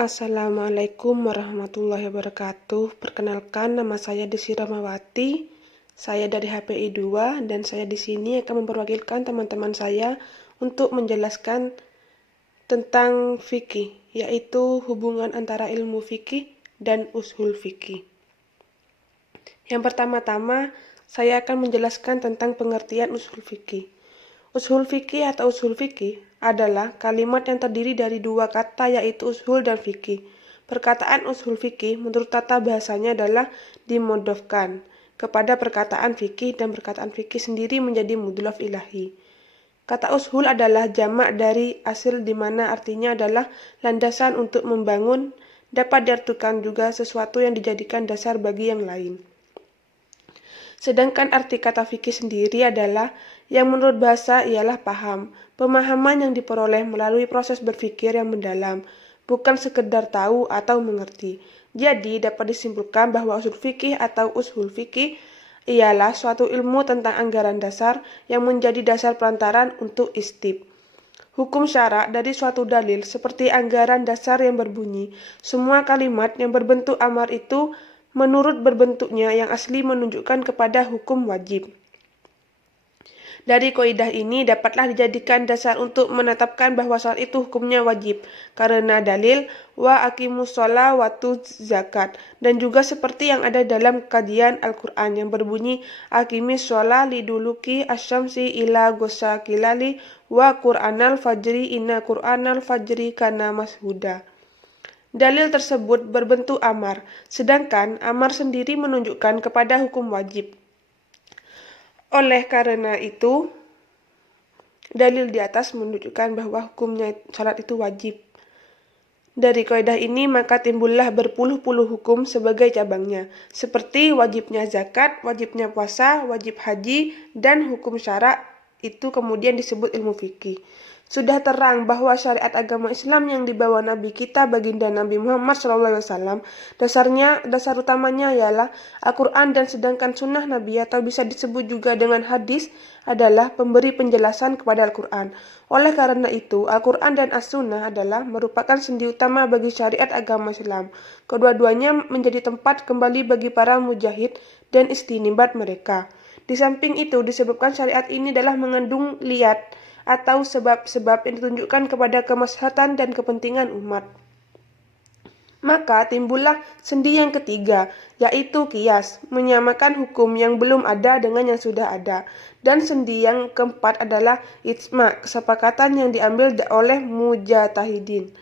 Assalamualaikum warahmatullahi wabarakatuh. Perkenalkan, nama saya Desi Ramawati. Saya dari HPI 2 dan saya di sini akan memperwakilkan teman-teman saya untuk menjelaskan tentang fikih, yaitu hubungan antara ilmu fikih dan ushul fikih. Yang pertama-tama, saya akan menjelaskan tentang pengertian ushul fikih. Ushul fikih atau ushul fikih adalah kalimat yang terdiri dari dua kata, yaitu ushul dan fikih. Perkataan ushul fikih menurut tata bahasanya adalah dimodofkan kepada perkataan fikih dan perkataan fikih sendiri menjadi mudhof ilahi. Kata ushul adalah jamak dari asil di mana artinya adalah landasan untuk membangun, dapat diartikan juga sesuatu yang dijadikan dasar bagi yang lain. Sedangkan arti kata fikih sendiri adalah yang menurut bahasa ialah paham, pemahaman yang diperoleh melalui proses berpikir yang mendalam, bukan sekedar tahu atau mengerti. Jadi dapat disimpulkan bahwa usul fikih atau ushul fikih ialah suatu ilmu tentang anggaran dasar yang menjadi dasar perantaran untuk istib. Hukum syarak dari suatu dalil seperti anggaran dasar yang berbunyi, semua kalimat yang berbentuk amar itu menurut berbentuknya yang asli menunjukkan kepada hukum wajib. Dari kaidah ini dapatlah dijadikan dasar untuk menetapkan bahwa salat itu hukumnya wajib karena dalil wa aqimus shalah wa tuz zakat, dan juga seperti yang ada dalam kajian Al-Qur'an yang berbunyi aqimis shalah liduluki asyamsi ila ghosaqilali wa qur'anal fajri inna qur'anal fajri kana mashuda. Dalil tersebut berbentuk amar, sedangkan amar sendiri menunjukkan kepada hukum wajib. Oleh karena itu, dalil di atas menunjukkan bahwa hukumnya salat itu wajib. Dari kaidah ini maka timbullah berpuluh-puluh hukum sebagai cabangnya, seperti wajibnya zakat, wajibnya puasa, wajib haji, dan hukum syarak itu kemudian disebut ilmu fikih. Sudah terang bahwa syariat agama Islam yang dibawa Nabi kita baginda Nabi Muhammad SAW, dasar utamanya ialah Al-Quran, dan sedangkan sunnah Nabi atau bisa disebut juga dengan hadis adalah pemberi penjelasan kepada Al-Quran. Oleh karena itu, Al-Quran dan As-Sunnah adalah merupakan sendi utama bagi syariat agama Islam. Kedua-duanya menjadi tempat kembali bagi para mujahid dan istinbat mereka. Di samping itu, disebabkan syariat ini adalah mengandung liat atau sebab-sebab yang ditunjukkan kepada kemaslahatan dan kepentingan umat. Maka timbullah sendi yang ketiga, yaitu qiyas, menyamakan hukum yang belum ada dengan yang sudah ada. Dan sendi yang keempat adalah ijma, kesepakatan yang diambil oleh mujtahidin.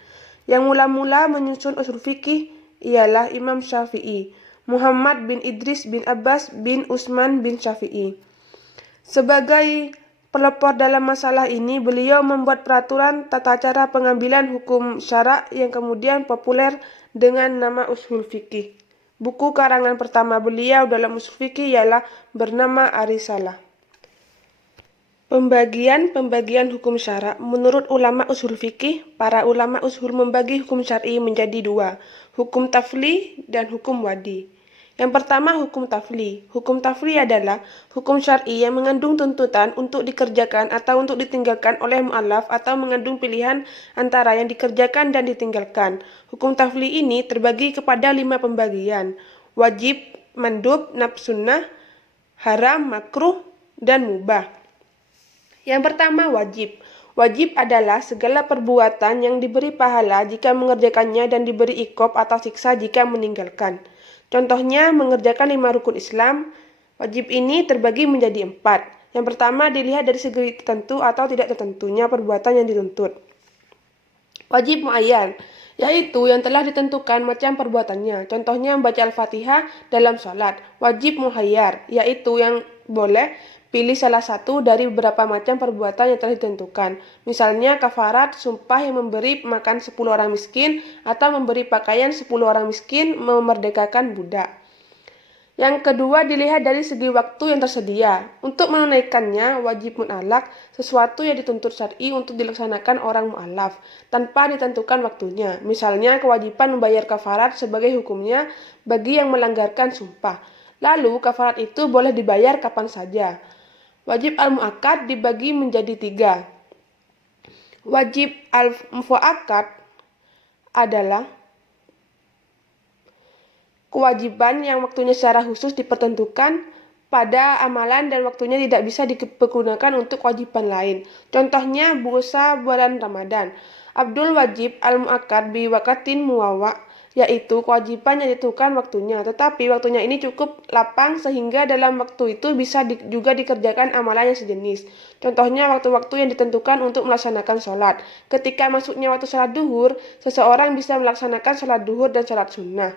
Yang mula-mula menyusun usul fikih ialah Imam Syafi'i, Muhammad bin Idris bin Abbas bin Utsman bin Syafi'i. Sebagai pelopor dalam masalah ini, beliau membuat peraturan tata cara pengambilan hukum syarak yang kemudian populer dengan nama ushul fikih. Buku karangan pertama beliau dalam ushul fikih ialah bernama Ar-Risalah. Pembagian hukum syarak menurut ulama ushul fikih, para ulama ushul membagi hukum syar'i menjadi dua, hukum tafli dan hukum wadi. Yang pertama, hukum tafli. Hukum tafli adalah hukum syar'i yang mengandung tuntutan untuk dikerjakan atau untuk ditinggalkan oleh mu'allaf atau mengandung pilihan antara yang dikerjakan dan ditinggalkan. Hukum tafli ini terbagi kepada 5 pembagian: wajib, mandub, nafsunnah, haram, makruh, dan mubah. Yang pertama, wajib. Wajib adalah segala perbuatan yang diberi pahala jika mengerjakannya dan diberi iqab atau siksa jika meninggalkan. Contohnya, mengerjakan 5 rukun Islam. Wajib ini terbagi menjadi 4. Yang pertama, dilihat dari segi tertentu atau tidak tertentunya perbuatan yang dituntut. Wajib muayyan, yaitu yang telah ditentukan macam perbuatannya. Contohnya, membaca Al-Fatihah dalam sholat. Wajib muhayyar, yaitu yang boleh pilih salah satu dari beberapa macam perbuatan yang telah ditentukan. Misalnya kafarat, sumpah yang memberi makan 10 orang miskin, atau memberi pakaian 10 orang miskin, memerdekakan budak. Yang kedua, dilihat dari segi waktu yang tersedia. Untuk menunaikannya, wajib mu'allaq, sesuatu yang dituntut syar'i untuk dilaksanakan orang mu'allaf, tanpa ditentukan waktunya. Misalnya, kewajiban membayar kafarat sebagai hukumnya bagi yang melanggarkan sumpah. Lalu, kafarat itu boleh dibayar kapan saja. Wajib al-mu'akkad dibagi menjadi 3. Wajib al-mu'akkad adalah kewajiban yang waktunya secara khusus dipertentukan pada amalan dan waktunya tidak bisa dipergunakan untuk kewajiban lain. Contohnya puasa bulan Ramadan. Abdul wajib al-mu'akkad bi waqtin muwawwa, yaitu kewajiban yang ditentukan waktunya, tetapi waktunya ini cukup lapang sehingga dalam waktu itu bisa juga dikerjakan amalan yang sejenis. Contohnya waktu-waktu yang ditentukan untuk melaksanakan sholat. Ketika masuknya waktu sholat duhur, seseorang bisa melaksanakan sholat duhur dan sholat sunnah.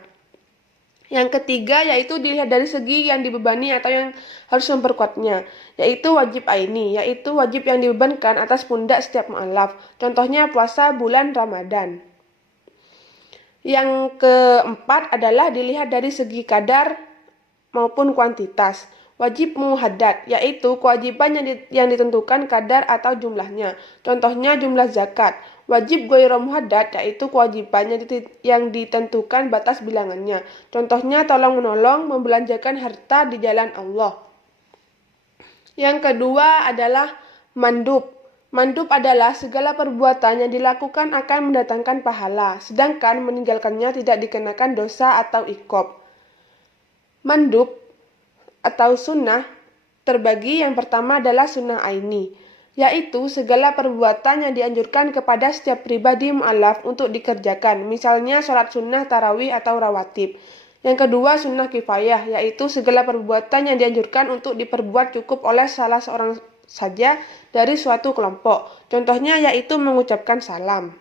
Yang ketiga yaitu dilihat dari segi yang dibebani atau yang harus memperkuatnya, yaitu wajib aini, yaitu wajib yang dibebankan atas pundak setiap mu'alaf. Contohnya puasa bulan Ramadan. Yang keempat adalah dilihat dari segi kadar maupun kuantitas. Wajib muhaddad, yaitu kewajiban yang ditentukan kadar atau jumlahnya. Contohnya jumlah zakat. Wajib ghairu muhaddad, yaitu kewajiban yang ditentukan batas bilangannya. Contohnya tolong-menolong, membelanjakan harta di jalan Allah. Yang kedua adalah mandub. Mandub adalah segala perbuatan yang dilakukan akan mendatangkan pahala, sedangkan meninggalkannya tidak dikenakan dosa atau iqab. Mandub atau sunnah terbagi, yang pertama adalah sunnah aini, yaitu segala perbuatan yang dianjurkan kepada setiap pribadi mu'alaf untuk dikerjakan, misalnya sholat sunnah tarawih atau rawatib. Yang kedua sunnah kifayah, yaitu segala perbuatan yang dianjurkan untuk diperbuat cukup oleh salah seorang saja dari suatu kelompok. Contohnya yaitu mengucapkan salam.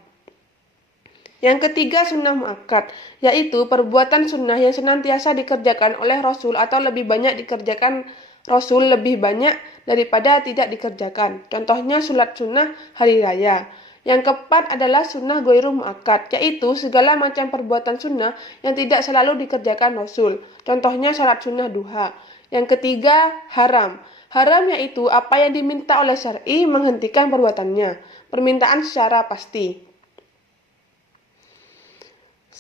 Yang ketiga sunnah muakkad, yaitu perbuatan sunnah yang senantiasa dikerjakan oleh Rasul atau lebih banyak dikerjakan Rasul lebih banyak daripada tidak dikerjakan. Contohnya sholat sunnah hari raya. Yang keempat adalah sunnah ghairu muakkad, yaitu segala macam perbuatan sunnah yang tidak selalu dikerjakan Rasul. Contohnya sholat sunnah duha. Yang ketiga haram. Haram yaitu apa yang diminta oleh syar'i menghentikan perbuatannya. Permintaan secara pasti.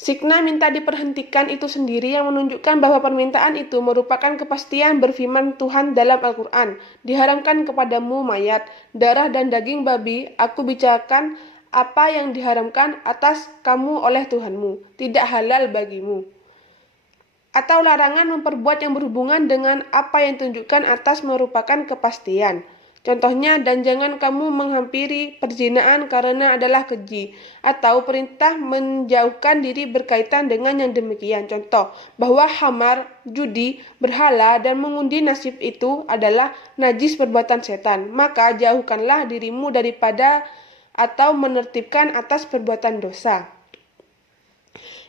Sikna minta diperhentikan itu sendiri yang menunjukkan bahwa permintaan itu merupakan kepastian berfirman Tuhan dalam Al-Quran. Diharamkan kepadamu mayat, darah dan daging babi, aku bicarakan apa yang diharamkan atas kamu oleh Tuhanmu, tidak halal bagimu. Atau larangan memperbuat yang berhubungan dengan apa yang ditunjukkan atas merupakan kepastian. Contohnya, dan jangan kamu menghampiri perzinaan karena adalah keji. Atau perintah menjauhkan diri berkaitan dengan yang demikian. Contoh, bahwa khamar, judi, berhala, dan mengundi nasib itu adalah najis perbuatan setan. Maka jauhkanlah dirimu daripada atau menertibkan atas perbuatan dosa.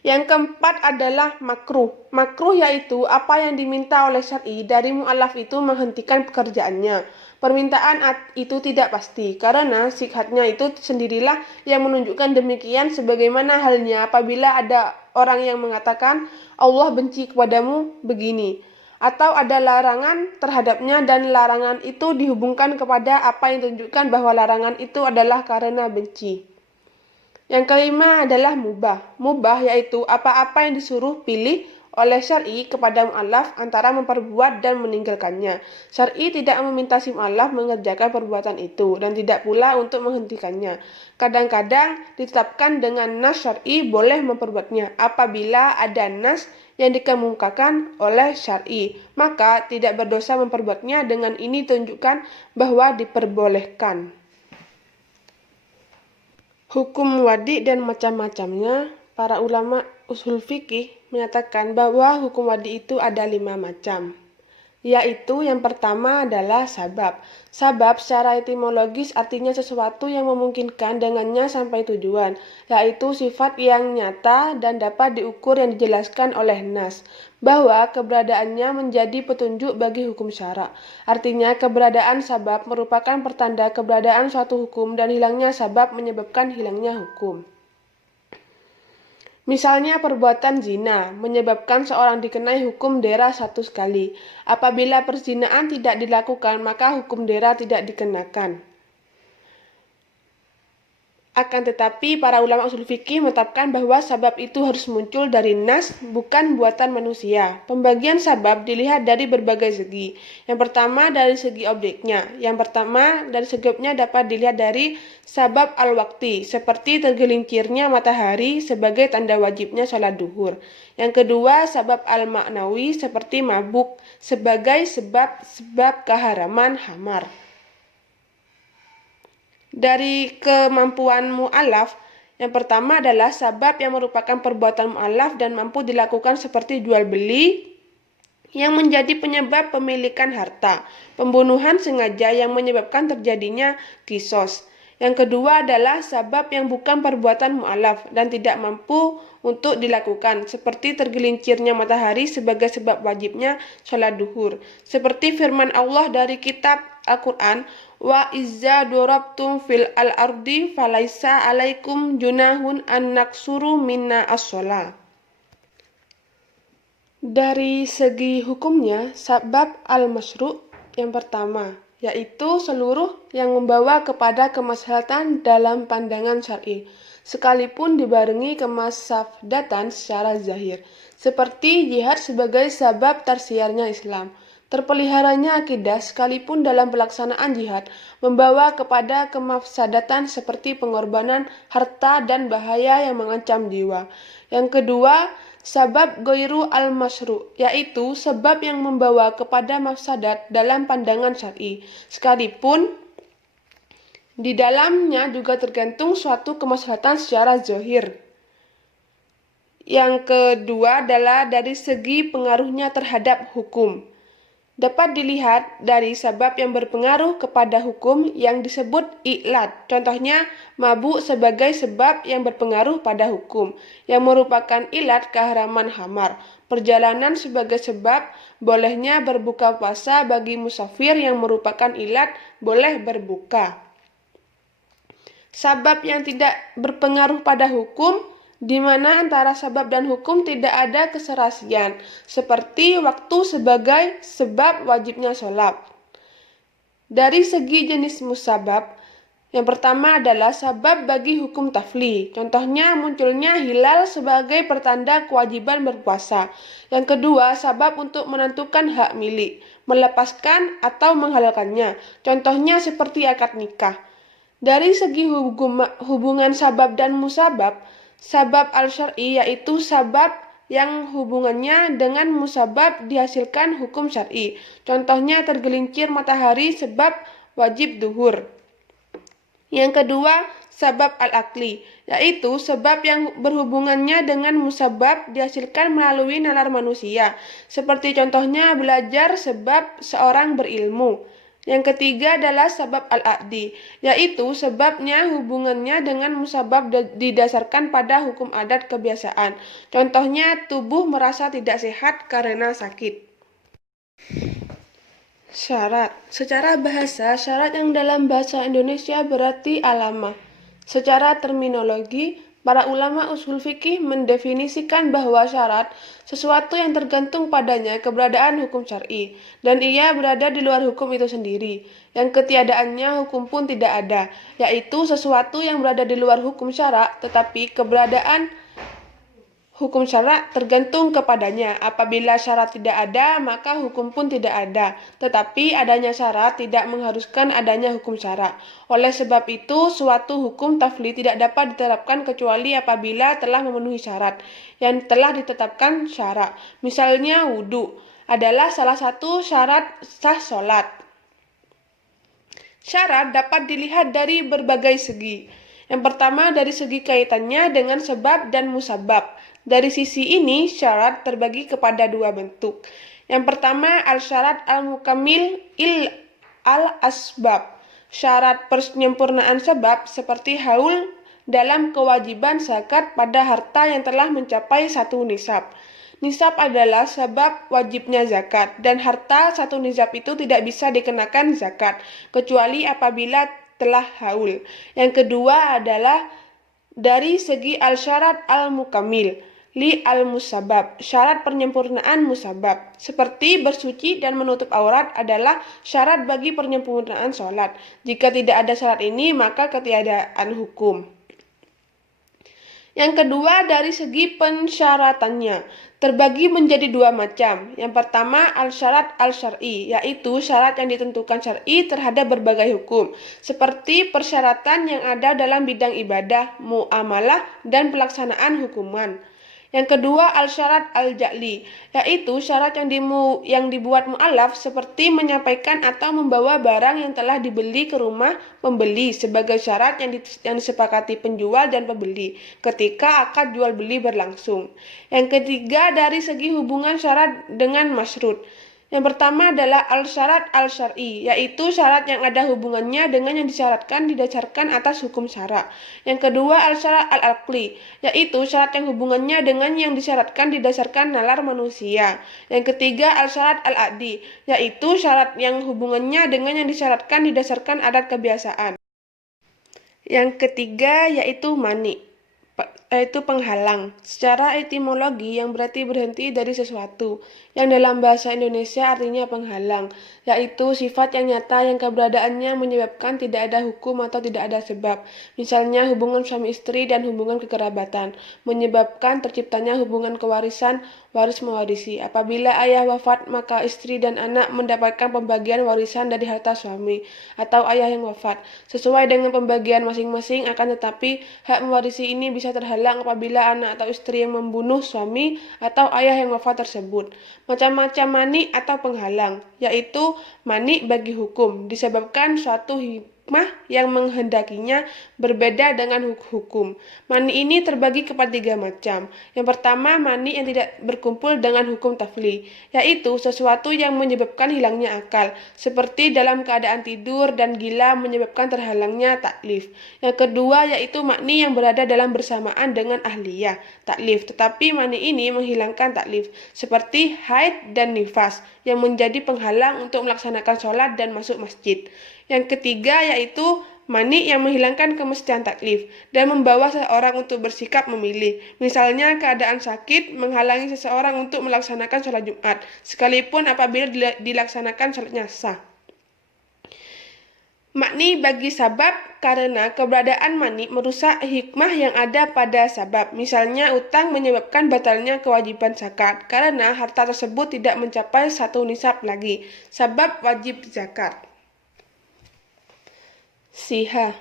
Yang keempat adalah makruh. Makruh yaitu apa yang diminta oleh syar'i dari mu'alaf itu menghentikan pekerjaannya. Permintaan itu tidak pasti, karena sikhatnya itu sendirilah yang menunjukkan demikian, sebagaimana halnya apabila ada orang yang mengatakan, Allah benci kepadamu begini. Atau ada larangan terhadapnya dan larangan itu dihubungkan kepada apa yang tunjukkan bahwa larangan itu adalah karena benci. Yang kelima adalah mubah. Mubah yaitu apa-apa yang disuruh pilih oleh syar'i kepada mu'alaf antara memperbuat dan meninggalkannya. Syar'i tidak meminta si mu'alaf mengerjakan perbuatan itu dan tidak pula untuk menghentikannya. Kadang-kadang ditetapkan dengan nas syar'i boleh memperbuatnya. Apabila ada nas yang dikemukakan oleh syar'i, maka tidak berdosa memperbuatnya. Dengan ini tunjukkan bahwa diperbolehkan. Hukum wadi dan macam-macamnya. Para ulama usul fikih menyatakan bahwa hukum wadi itu ada 5 macam. Yaitu yang pertama adalah sabab. Sabab secara etimologis artinya sesuatu yang memungkinkan dengannya sampai tujuan, yaitu sifat yang nyata dan dapat diukur yang dijelaskan oleh nas, bahwa keberadaannya menjadi petunjuk bagi hukum syara. Artinya keberadaan sabab merupakan pertanda keberadaan suatu hukum dan hilangnya sabab menyebabkan hilangnya hukum. Misalnya perbuatan zina menyebabkan seorang dikenai hukum dera 1 kali. Apabila perzinaan tidak dilakukan, maka hukum dera tidak dikenakan. Akan tetapi, para ulama usul fikih menetapkan bahwa sabab itu harus muncul dari nas, bukan buatan manusia. Pembagian sabab dilihat dari berbagai segi. Yang pertama dari segi objeknya. Dari segi objeknya dapat dilihat dari sabab al-waqti, seperti tergelincirnya matahari sebagai tanda wajibnya sholat duhur. Yang kedua, sabab al-maknawi, seperti mabuk, sebagai sebab keharaman hamar. Dari kemampuan mu'alaf, yang pertama adalah sabab yang merupakan perbuatan mu'alaf dan mampu dilakukan seperti jual beli yang menjadi penyebab pemilikan harta, pembunuhan sengaja yang menyebabkan terjadinya kisos. Yang kedua adalah sabab yang bukan perbuatan mu'alaf dan tidak mampu untuk dilakukan, seperti tergelincirnya matahari sebagai sebab wajibnya sholat duhur. Seperti firman Allah dari kitab Al-Quran, wa izza dorabtum fil al-ardi falaisa alaikum junahun an naksuru minna as-sholah. Dari segi hukumnya, sabab al-masyru' yang pertama, yaitu seluruh yang membawa kepada kemaslahatan dalam pandangan syar'i, sekalipun dibarengi kemaslahatan secara zahir, seperti jihad sebagai sabab tersiarnya Islam. Terpeliharanya akidah sekalipun dalam pelaksanaan jihad membawa kepada kemafsadatan seperti pengorbanan harta dan bahaya yang mengancam jiwa. Yang kedua, sabab ghairu al-masyru', yaitu sebab yang membawa kepada mafsadat dalam pandangan syar'i, sekalipun di dalamnya juga tergantung suatu kemaslahatan secara zahir. Yang kedua adalah dari segi pengaruhnya terhadap hukum. Dapat dilihat dari sabab yang berpengaruh kepada hukum yang disebut i'lad. Contohnya, mabuk sebagai sebab yang berpengaruh pada hukum, yang merupakan ilat keharaman hamar. Perjalanan sebagai sebab bolehnya berbuka puasa bagi musafir yang merupakan ilat boleh berbuka. Sabab yang tidak berpengaruh pada hukum, di mana antara sabab dan hukum tidak ada keserasian, seperti waktu sebagai sebab wajibnya sholat. Dari segi jenis musabab, yang pertama adalah sabab bagi hukum tafli. Contohnya munculnya hilal sebagai pertanda kewajiban berpuasa. Yang kedua, sabab untuk menentukan hak milik, melepaskan atau menghalalkannya. Contohnya seperti akad nikah. Dari segi hubungan sabab dan musabab, sabab al-syar'i yaitu sabab yang hubungannya dengan musabab dihasilkan hukum syar'i. Contohnya tergelincir matahari sebab wajib duhur. Yang kedua, sabab al-akli, yaitu sebab yang berhubungannya dengan musabab dihasilkan melalui nalar manusia. Seperti contohnya belajar sebab seorang berilmu. Yang ketiga adalah sabab al-aqdi, yaitu sebabnya hubungannya dengan musabab didasarkan pada hukum adat kebiasaan. Contohnya tubuh merasa tidak sehat karena sakit. Syarat. Secara bahasa, syarat yang dalam bahasa Indonesia berarti alamah. Secara terminologi, para ulama usul fikih mendefinisikan bahwa syarat sesuatu yang tergantung padanya keberadaan hukum syar'i, dan ia berada di luar hukum itu sendiri, yang ketiadaannya hukum pun tidak ada, yaitu sesuatu yang berada di luar hukum syara' tetapi keberadaan hukum syara' tergantung kepadanya. Apabila syarat tidak ada, maka hukum pun tidak ada. Tetapi adanya syarat tidak mengharuskan adanya hukum syara'. Oleh sebab itu, suatu hukum tafli tidak dapat diterapkan kecuali apabila telah memenuhi syarat yang telah ditetapkan syara'. Misalnya wudhu adalah salah satu syarat sah sholat. Syarat dapat dilihat dari berbagai segi. Yang pertama dari segi kaitannya dengan sebab dan musabab. Dari sisi ini, syarat terbagi kepada dua bentuk. Yang pertama, al-syarat al-mukammil al-asbab. Syarat penyempurnaan sebab seperti haul dalam kewajiban zakat pada harta yang telah mencapai 1 nisab. Nisab adalah sebab wajibnya zakat, dan harta 1 nisab itu tidak bisa dikenakan zakat, kecuali apabila telah haul. Yang kedua adalah dari segi al-syarat al-mukammil li al-musabab, syarat penyempurnaan musabab, seperti bersuci dan menutup aurat adalah syarat bagi penyempurnaan sholat. Jika tidak ada syarat ini, maka ketiadaan hukum. Yang kedua, dari segi pensyaratannya, terbagi menjadi dua macam. Yang pertama, al-syarat al-syar'i, yaitu syarat yang ditentukan syar'i terhadap berbagai hukum, seperti persyaratan yang ada dalam bidang ibadah, muamalah, dan pelaksanaan hukuman. Yang kedua, al-syarat al-ja'li, yaitu syarat yang dibuat mu'alaf seperti menyampaikan atau membawa barang yang telah dibeli ke rumah pembeli sebagai syarat yang disepakati penjual dan pembeli ketika akad jual beli berlangsung. Yang ketiga, dari segi hubungan syarat dengan masyrut. Yang pertama adalah al-syarat al-syar'i, yaitu syarat yang ada hubungannya dengan yang disyaratkan didasarkan atas hukum syara. Yang kedua, al-syarat al-aqli, yaitu syarat yang hubungannya dengan yang disyaratkan didasarkan nalar manusia. Yang ketiga, al-syarat al-adi, yaitu syarat yang hubungannya dengan yang disyaratkan didasarkan adat kebiasaan. Yang ketiga yaitu mani, yaitu penghalang. Secara etimologi yang berarti berhenti dari sesuatu, yang dalam bahasa Indonesia artinya penghalang, yaitu sifat yang nyata yang keberadaannya menyebabkan tidak ada hukum atau tidak ada sebab. Misalnya hubungan suami istri dan hubungan kekerabatan, menyebabkan terciptanya hubungan kewarisan, waris mewarisi. Apabila ayah wafat, maka istri dan anak mendapatkan pembagian warisan dari harta suami atau ayah yang wafat, sesuai dengan pembagian masing-masing, akan tetapi hak mewarisi ini bisa terhalang apabila anak atau istri yang membunuh suami atau ayah yang wafat tersebut. Macam-macam mani atau penghalang, yaitu mani bagi hukum, disebabkan suatu hikmah yang menghendakinya berbeda dengan hukum. Mani ini terbagi kepada tiga macam. Yang pertama, mani yang tidak berkumpul dengan hukum tafli, yaitu sesuatu yang menyebabkan hilangnya akal, seperti dalam keadaan tidur dan gila menyebabkan terhalangnya taklif. Yang kedua, yaitu mani yang berada dalam bersamaan dengan ahliyah, taklif, tetapi mani ini menghilangkan taklif, seperti haid dan nifas, yang menjadi penghalang untuk melaksanakan sholat dan masuk masjid. Yang ketiga yaitu mani yang menghilangkan kemestian taklif dan membawa seseorang untuk bersikap memilih. Misalnya keadaan sakit menghalangi seseorang untuk melaksanakan sholat Jumat, sekalipun apabila dilaksanakan sholatnya sah. Mani bagi sabab, karena keberadaan mani merusak hikmah yang ada pada sabab. Misalnya utang menyebabkan batalnya kewajiban zakat karena harta tersebut tidak mencapai satu nisab lagi. Sabab wajib zakat. Sihah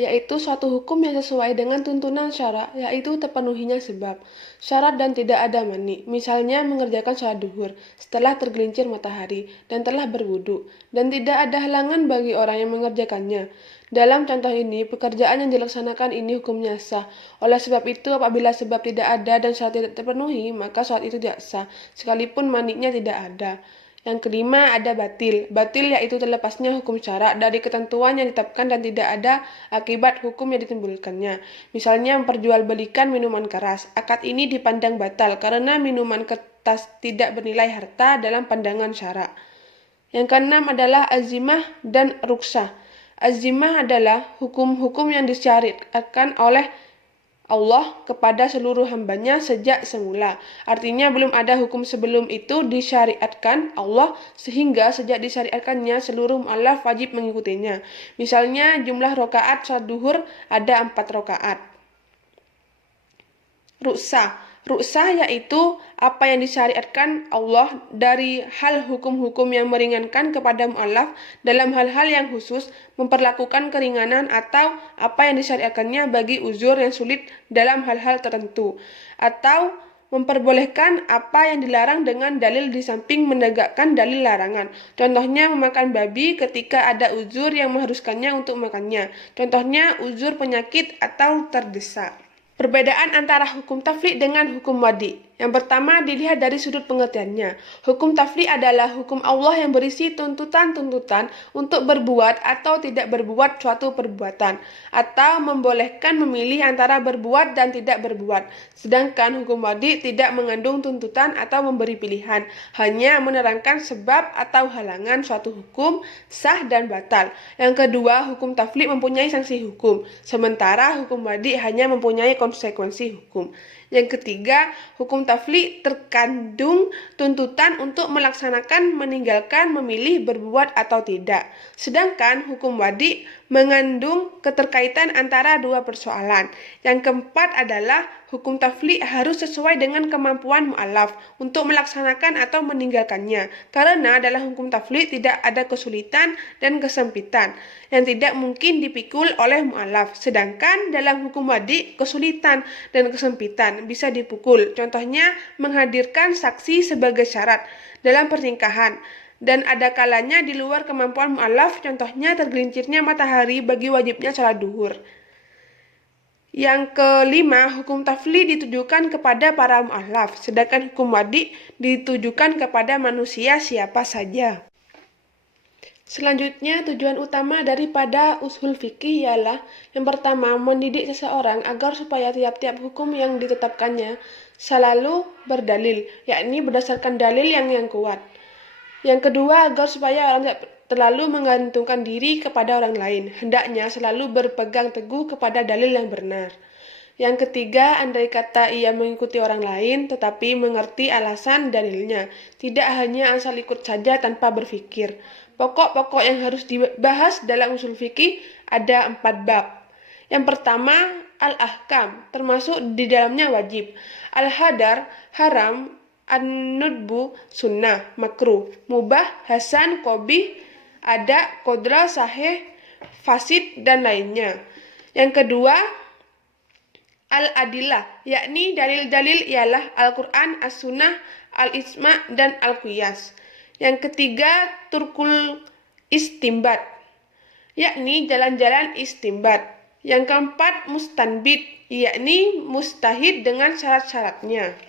yaitu suatu hukum yang sesuai dengan tuntunan syara, yaitu terpenuhinya sebab, syarat dan tidak ada mani. Misalnya mengerjakan sholat duhur setelah tergelincir matahari dan telah berwudu, dan tidak ada halangan bagi orang yang mengerjakannya. Dalam contoh ini, pekerjaan yang dilaksanakan ini hukumnya sah. Oleh sebab itu, apabila sebab tidak ada dan syarat tidak terpenuhi, maka sholat itu tidak sah, sekalipun maninya tidak ada. Yang kelima, ada batil. Batil yaitu terlepasnya hukum syara dari ketentuan yang ditetapkan dan tidak ada akibat hukum yang ditimbulkannya. Misalnya memperjualbelikan minuman keras. Akad ini dipandang batal karena minuman keras tidak bernilai harta dalam pandangan syara. Yang keenam adalah azimah dan ruksah. Azimah adalah hukum-hukum yang disyariatkan oleh Allah kepada seluruh hambanya sejak semula. Artinya belum ada hukum sebelum itu disyariatkan Allah, sehingga sejak disyariatkannya seluruh mu'allaf wajib mengikutinya. Misalnya jumlah rakaat salat duhur ada 4 rakaat. Ruksah yaitu apa yang disyariatkan Allah dari hal hukum-hukum yang meringankan kepada mu'allaf dalam hal-hal yang khusus, memperlakukan keringanan atau apa yang disyariatkannya bagi uzur yang sulit dalam hal-hal tertentu, atau memperbolehkan apa yang dilarang dengan dalil di samping menegakkan dalil larangan. Contohnya memakan babi ketika ada uzur yang mengharuskannya untuk makannya. Contohnya uzur penyakit atau terdesak. Perbedaan antara hukum tafli dengan hukum wadi. Yang pertama dilihat dari sudut pengertiannya. Hukum tafli adalah hukum Allah yang berisi tuntutan-tuntutan untuk berbuat atau tidak berbuat suatu perbuatan, atau membolehkan memilih antara berbuat dan tidak berbuat. Sedangkan hukum wadi tidak mengandung tuntutan atau memberi pilihan, hanya menerangkan sebab atau halangan suatu hukum sah dan batal. Yang kedua, hukum tafli mempunyai sanksi hukum, sementara hukum wadi hanya mempunyai konsekuensi hukum. Yang ketiga, hukum tafli terkandung tuntutan untuk melaksanakan, meninggalkan, memilih, berbuat atau tidak. Sedangkan hukum wadi mengandung keterkaitan antara dua persoalan. Yang keempat adalah hukum tafliq harus sesuai dengan kemampuan mu'alaf untuk melaksanakan atau meninggalkannya. Karena dalam hukum tafliq tidak ada kesulitan dan kesempitan yang tidak mungkin dipikul oleh mu'alaf. Sedangkan dalam hukum wadi kesulitan dan kesempitan bisa dipukul. Contohnya menghadirkan saksi sebagai syarat dalam pernikahan. Dan ada kalanya di luar kemampuan mu'alaf, contohnya tergelincirnya matahari bagi wajibnya salat duhur. Yang kelima, hukum tafli ditujukan kepada para mu'alaf, sedangkan hukum wadi ditujukan kepada manusia siapa saja. Selanjutnya, tujuan utama daripada ushul fikih ialah yang pertama, mendidik seseorang agar supaya tiap-tiap hukum yang ditetapkannya selalu berdalil, yakni berdasarkan dalil yang kuat. Yang kedua, agar supaya orang tidak terlalu menggantungkan diri kepada orang lain. Hendaknya selalu berpegang teguh kepada dalil yang benar. Yang ketiga, andai kata ia mengikuti orang lain, tetapi mengerti alasan dalilnya. Tidak hanya asal ikut saja tanpa berpikir. Pokok-pokok yang harus dibahas dalam usul fikih ada 4 bab. Yang pertama, al-ahkam, termasuk di dalamnya wajib. Al-hadar, haram. An-nudbu, sunnah, makruh, mubah, hasan, qabih, ada, kodra, sahih, fasid, dan lainnya. Yang kedua, al-adillah, yakni dalil-dalil ialah Al-Quran, As-Sunnah, Al-Ijma' dan Al-Qiyas. Yang ketiga, turkul istimbat, yakni jalan-jalan istimbat. Yang keempat, mustanbit, yakni mustahid dengan syarat-syaratnya.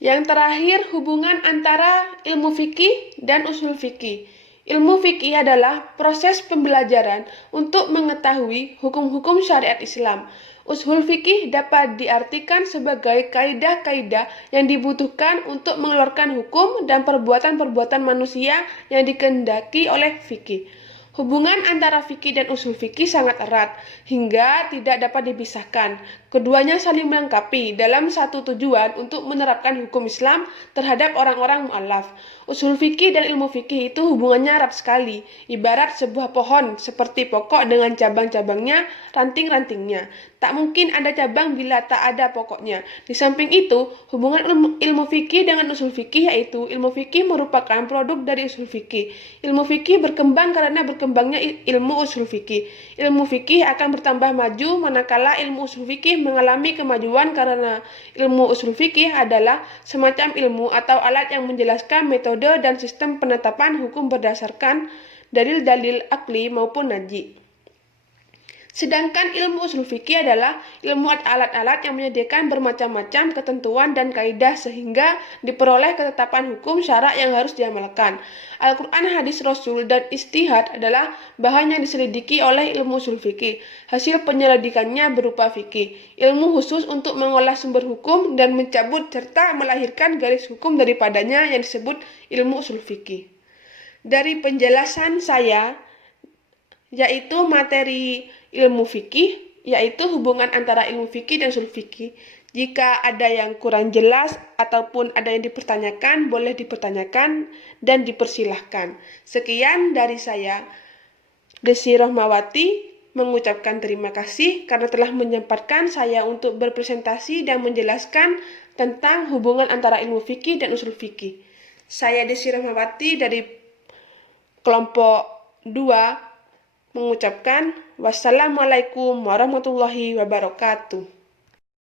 Yang terakhir, hubungan antara ilmu fikih dan usul fikih. Ilmu fikih adalah proses pembelajaran untuk mengetahui hukum-hukum syariat Islam. Usul fikih dapat diartikan sebagai kaidah-kaidah yang dibutuhkan untuk mengeluarkan hukum dan perbuatan-perbuatan manusia yang dikehendaki oleh fikih. Hubungan antara fikih dan usul fikih sangat erat, hingga tidak dapat dipisahkan. Keduanya saling melengkapi dalam satu tujuan untuk menerapkan hukum Islam terhadap orang-orang mu'alaf. Usul fikih dan ilmu fikih itu hubungannya erat sekali, ibarat sebuah pohon seperti pokok dengan cabang-cabangnya, ranting-rantingnya. Tak mungkin ada cabang bila tak ada pokoknya. Di samping itu, hubungan ilmu fikih dengan usul fikih yaitu ilmu fikih merupakan produk dari usul fikih. Ilmu fikih berkembang karena berkembangnya ilmu usul fikih. Ilmu fikih akan bertambah maju manakala ilmu usul fikih mengalami kemajuan karena ilmu usul fikih adalah semacam ilmu atau alat yang menjelaskan metode dan sistem penetapan hukum berdasarkan dalil-dalil akli maupun naj'i. Sedangkan ilmu usul fikih adalah ilmu alat-alat yang menyediakan bermacam-macam ketentuan dan kaidah sehingga diperoleh ketetapan hukum syarak yang harus diamalkan. Al-Quran, hadis Rasul, dan ijtihad adalah bahan yang diselidiki oleh ilmu usul fikih. Hasil penyelidikannya berupa fikih, ilmu khusus untuk mengolah sumber hukum dan mencabut serta melahirkan garis hukum daripadanya yang disebut ilmu usul fikih. Dari penjelasan saya, yaitu materi ilmu fikih, yaitu hubungan antara ilmu fikih dan usul fikih. Jika ada yang kurang jelas ataupun ada yang dipertanyakan, boleh dipertanyakan dan dipersilahkan. Sekian dari saya, Desi Rohmawati, mengucapkan terima kasih karena telah menyempatkan saya untuk berpresentasi dan menjelaskan tentang hubungan antara ilmu fikih dan usul fikih. Saya Desi Rohmawati dari kelompok 2 mengucapkan wassalamualaikum warahmatullahi wabarakatuh.